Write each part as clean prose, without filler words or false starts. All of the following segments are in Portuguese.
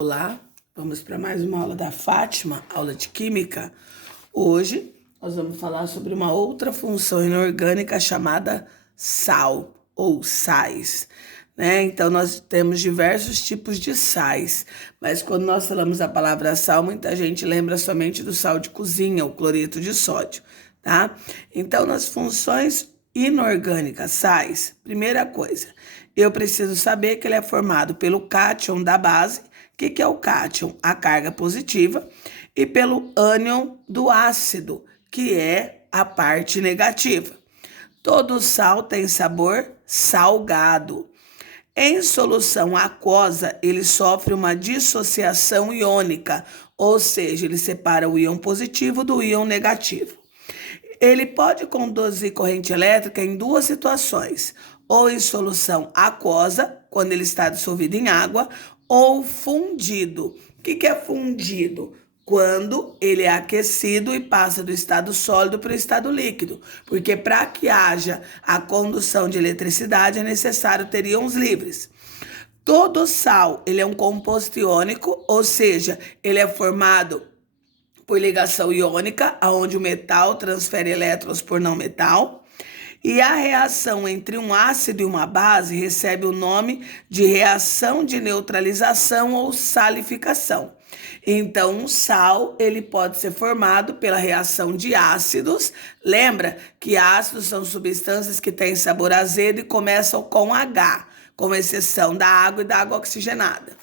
Olá, vamos para mais uma aula da Fátima, aula de Química. Hoje nós vamos falar sobre uma outra função inorgânica chamada sal ou sais, né? Então nós temos diversos tipos de sais, mas quando nós falamos a palavra sal, muita gente lembra somente do sal de cozinha, o cloreto de sódio, tá? Então nas funções inorgânicas, sais, primeira coisa, eu preciso saber que ele é formado pelo cátion da base. O que é o cátion? A carga positiva, e pelo ânion do ácido, que é a parte negativa. Todo sal tem sabor salgado. Em solução aquosa, ele sofre uma dissociação iônica, ou seja, ele separa o íon positivo do íon negativo. Ele pode conduzir corrente elétrica em duas situações, ou em solução aquosa, quando ele está dissolvido em água, ou fundido. O que é fundido? Quando ele é aquecido e passa do estado sólido para o estado líquido. Porque para que haja a condução de eletricidade é necessário ter íons livres. Todo sal, ele é um composto iônico, ou seja, ele é formado por ligação iônica, onde o metal transfere elétrons por não metal. E a reação entre um ácido e uma base recebe o nome de reação de neutralização ou salificação. Então, um sal, ele pode ser formado pela reação de ácidos. Lembra que ácidos são substâncias que têm sabor azedo e começam com H, com exceção da água e da água oxigenada.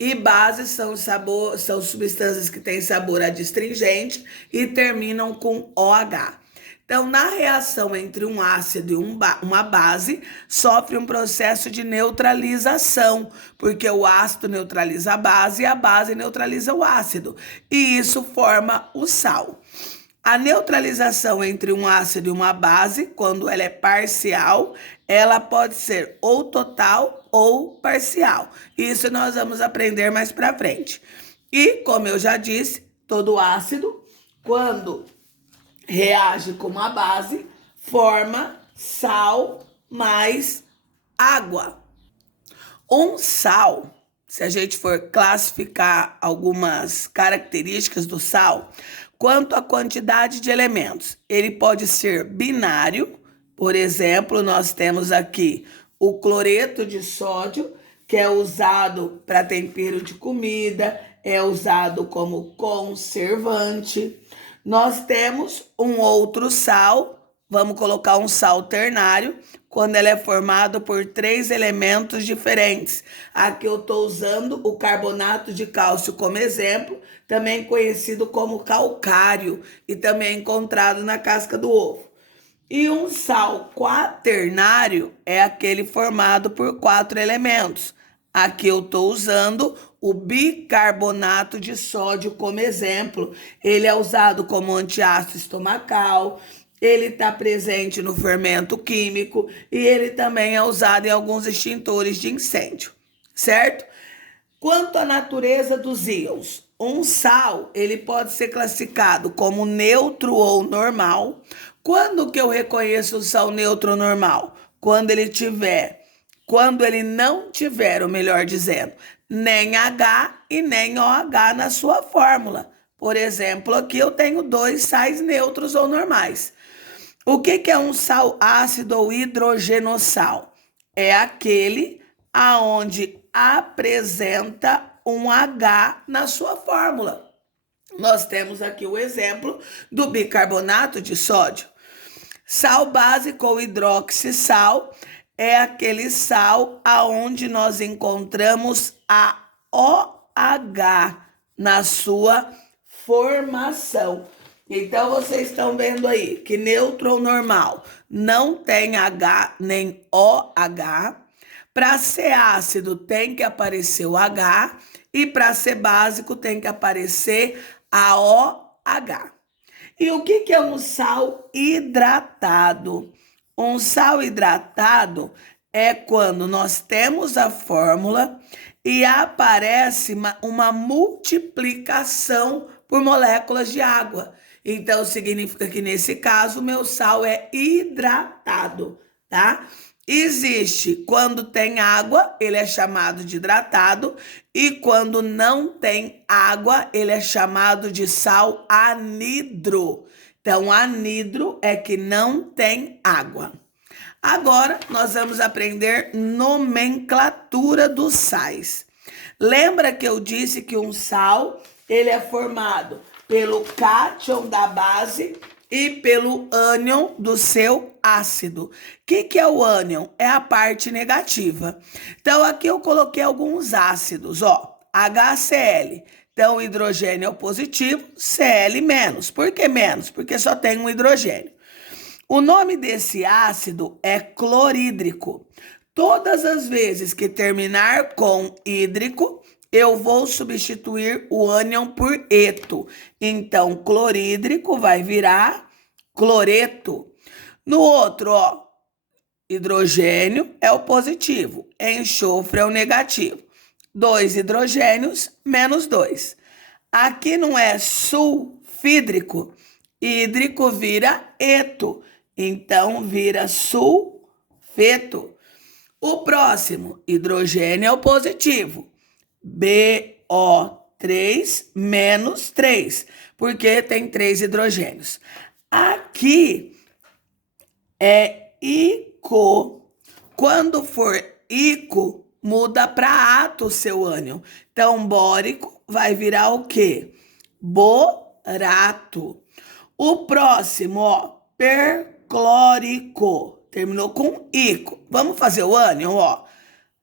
E bases são substâncias que têm sabor adstringente e terminam com OH. Então, na reação entre um ácido e uma base, sofre um processo de neutralização, porque o ácido neutraliza a base e a base neutraliza o ácido, e isso forma o sal. A neutralização entre um ácido e uma base, quando ela é parcial, ela pode ser ou total ou parcial. Isso nós vamos aprender mais para frente. E, como eu já disse, todo ácido, quando reage com uma base, forma sal mais água. Um sal, se a gente for classificar algumas características do sal, quanto à quantidade de elementos, ele pode ser binário. Por exemplo, nós temos aqui o cloreto de sódio, que é usado para tempero de comida, é usado como conservante. Nós temos um outro sal, vamos colocar um sal ternário, quando ele é formado por 3 elementos diferentes. Aqui eu estou usando o carbonato de cálcio como exemplo, também conhecido como calcário, e também encontrado na casca do ovo. E um sal quaternário é aquele formado por 4 elementos. Aqui eu estou usando o bicarbonato de sódio como exemplo. Ele é usado como antiácido estomacal, ele está presente no fermento químico e ele também é usado em alguns extintores de incêndio, certo? Quanto à natureza dos íons, um sal ele pode ser classificado como neutro ou normal. Quando que eu reconheço o sal neutro ou normal? Quando ele não tiver, ou melhor dizendo, nem H e nem OH na sua fórmula. Por exemplo, aqui eu tenho 2 sais neutros ou normais. O que é um sal ácido ou hidrogenossal? É aquele aonde apresenta um H na sua fórmula. Nós temos aqui o exemplo do bicarbonato de sódio. Sal básico ou hidroxissal é aquele sal aonde nós encontramos a OH na sua formação. Então, vocês estão vendo aí que neutro ou normal não tem H nem OH. Para ser ácido tem que aparecer o H e para ser básico tem que aparecer a OH. E o que é um sal hidratado? Um sal hidratado é quando nós temos a fórmula e aparece uma multiplicação por moléculas de água. Então, significa que nesse caso, o meu sal é hidratado, tá? Existe quando tem água, ele é chamado de hidratado, e quando não tem água, ele é chamado de sal anidro. Então, anidro é que não tem água. Agora, nós vamos aprender nomenclatura dos sais. Lembra que eu disse que um sal, ele é formado pelo cátion da base e pelo ânion do seu ácido. O que é o ânion? É a parte negativa. Então, aqui eu coloquei alguns ácidos, ó. HCl. Então, o hidrogênio é o positivo, Cl menos. Por que menos? Porque só tem um hidrogênio. O nome desse ácido é clorídrico. Todas as vezes que terminar com hídrico, eu vou substituir o ânion por eto. Então, clorídrico vai virar cloreto. No outro, ó, hidrogênio é o positivo, enxofre é o negativo. 2 hidrogênios menos 2. Aqui não é sulfídrico, hídrico vira eto, então vira sulfeto. O próximo, hidrogênio é o positivo, BO3 menos 3, porque tem 3 hidrogênios. Aqui é ico. Quando for ico, muda para ato o seu ânion. Então, bórico vai virar o quê? Borato. O próximo, ó, perclórico. Terminou com ico. Vamos fazer o ânion, ó.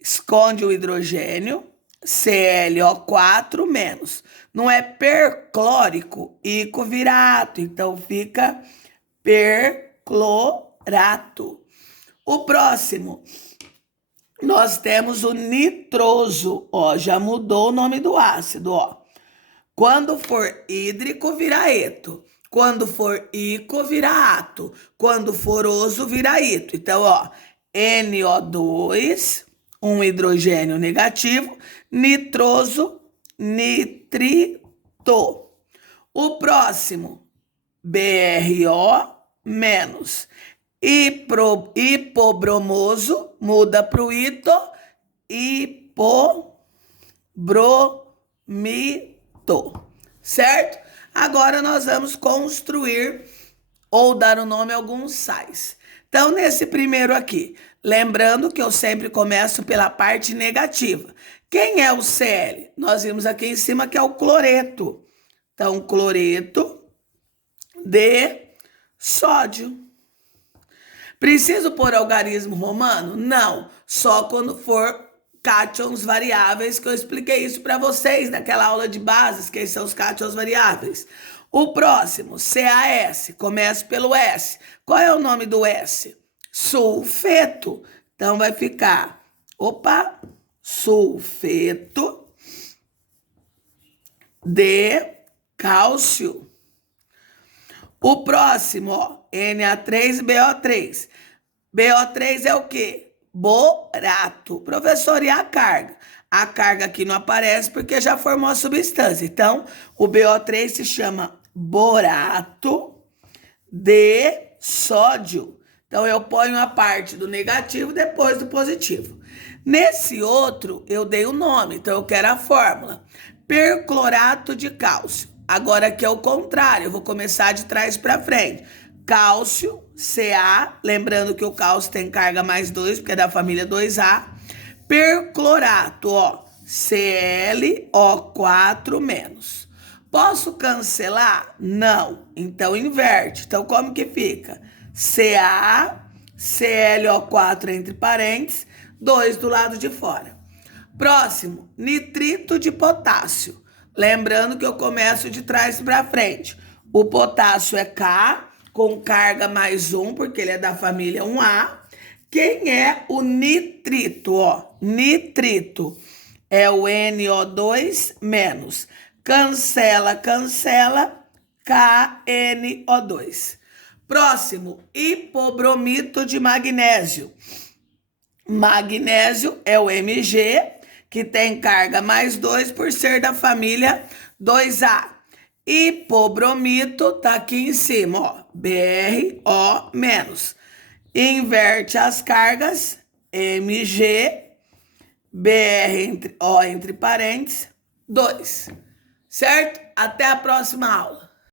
Esconde o hidrogênio, ClO4 menos. Não é perclórico, ico vira ato, então fica perclorato. O próximo, nós temos o nitroso, ó, já mudou o nome do ácido, ó. Quando for hídrico, vira eto. Quando for ico, vira ato. Quando for oso, vira ito. Então, ó, NO2, um hidrogênio negativo, nitroso, nitrito. O próximo, BRO menos. Hipobromoso, muda para o ito, hipobromito, certo? Agora nós vamos construir ou dar o nome a alguns sais. Então, nesse primeiro aqui, lembrando que eu sempre começo pela parte negativa. Quem é o Cl? Nós vimos aqui em cima que é o cloreto. Então, cloreto de sódio. Preciso pôr algarismo romano? Não, só quando for cátions variáveis, que eu expliquei isso para vocês naquela aula de bases, que são os cátions variáveis. O próximo, CaS, começa pelo S. Qual é o nome do S? Sulfeto. Então, vai ficar, sulfeto de cálcio. O próximo, ó, Na3BO3. BO3 é o quê? Borato. Professor, e a carga? A carga aqui não aparece porque já formou a substância. Então, o BO3 se chama borato de sódio. Então, eu ponho a parte do negativo depois do positivo. Nesse outro, eu dei o nome, então eu quero a fórmula. Perclorato de cálcio. Agora aqui é o contrário, eu vou começar de trás para frente. Cálcio, Ca, lembrando que o cálcio tem carga mais 2, porque é da família 2A. Perclorato, ó, ClO4 menos. Posso cancelar? Não. Então, inverte. Então, como que fica? Ca, ClO4 entre parênteses, 2 do lado de fora. Próximo, nitrito de potássio. Lembrando que eu começo de trás para frente. O potássio é K, com carga mais 1, porque ele é da família 1A. Quem é o nitrito? Ó, nitrito é o NO2 menos. Cancela, cancela, KNO2. Próximo, hipobromito de magnésio. Magnésio é o Mg, que tem carga mais 2 por ser da família 2A. Hipobromito tá aqui em cima, ó, BRO menos. Inverte as cargas, Mg, Br entre O entre parênteses, 2. Certo? Até a próxima aula.